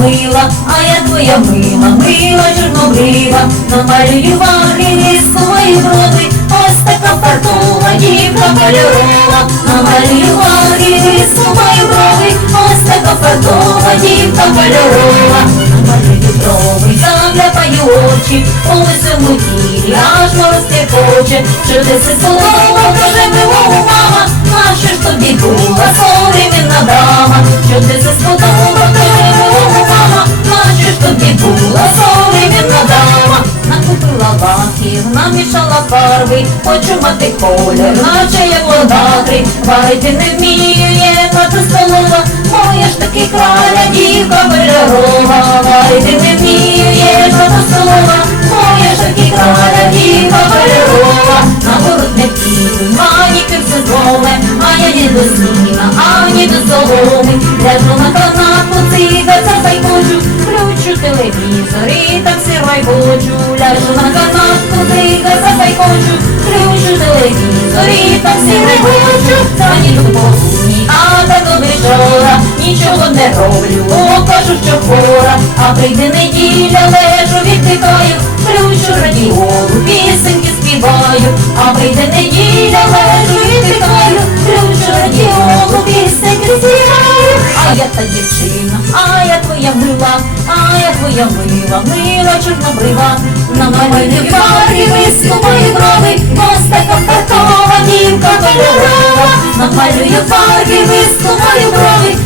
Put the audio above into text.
мила, а я твоя мила, мила чорнобрива, намалюю ваги свої брови, ось така фартова дівка кольорова, намалюю ваги свої брови, ось така фартова дівка кольорова, намалюю брови, загляпаю очі, у лисому тілі, аж мороз хоче, що се слово, каже милого намішала фарби, хочу мати колір, наче як водатри, варити не вміє, мати столова, моя ж таки краля дівка кольорова, варити не вміє, мати столова, моя ж таки краля дівка кольорова, на город не піду, манікюр все зломе, а я ні до сіна, ані до соломи, ляжу на канапу, цигаться канапу, цигаться хайкочу, включу телевізор і так сирай хочу, та ні любовні, а так обижора, нічого не роблю, бо кажу, що хвора, а прийде неділя, лежу, віддихаю, включу радіолу, пісеньки співаю, а прийде неділя, лежу, віддихаю, включу радіолу, пісеньки співаю, а я та дівчина, а я твоя мила, а я твоя мила, мила чорнобрива, намалюю парі, намалюю фарби, виступаю брови,